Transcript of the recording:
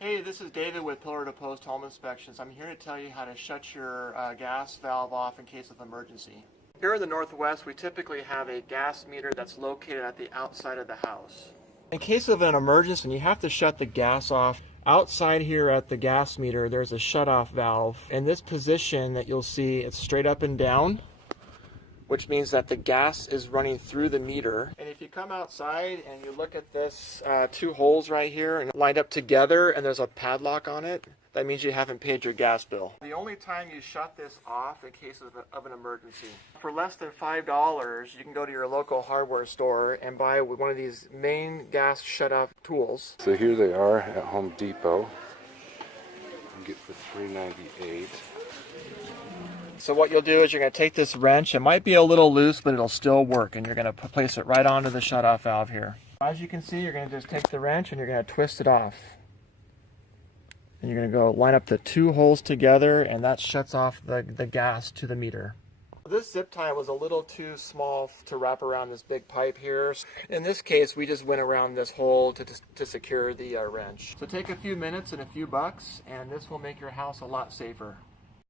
Hey, this is David with Pillar to Post Home Inspections. I'm here to tell you how to shut your gas valve off in case of emergency. Here in the Northwest, we typically have a gas meter that's located at the outside of the house. In case of an emergency, you have to shut the gas off. Outside here at the gas meter, there's a shut-off valve. In this position that you'll see, it's straight up and down, which means that the gas is running through the meter. And if you come outside and you look at this two holes right here and lined up together and there's a padlock on it, that means you haven't paid your gas bill. The only time you shut this off in case of an emergency. For less than $5, you can go to your local hardware store and buy one of these main gas shut-off tools. So here they are at Home Depot. You can get for $3.98. So what you'll do is you're going to take this wrench. It might be a little loose, but it'll still work, and you're going to place it right onto the shutoff valve here. As you can see, you're going to just take the wrench and you're going to twist it off. And you're going to go line up the two holes together, and that shuts off the gas to the meter. This zip tie was a little too small to wrap around this big pipe here. In this case, we just went around this hole to secure the wrench. So take a few minutes and a few bucks, and this will make your house a lot safer.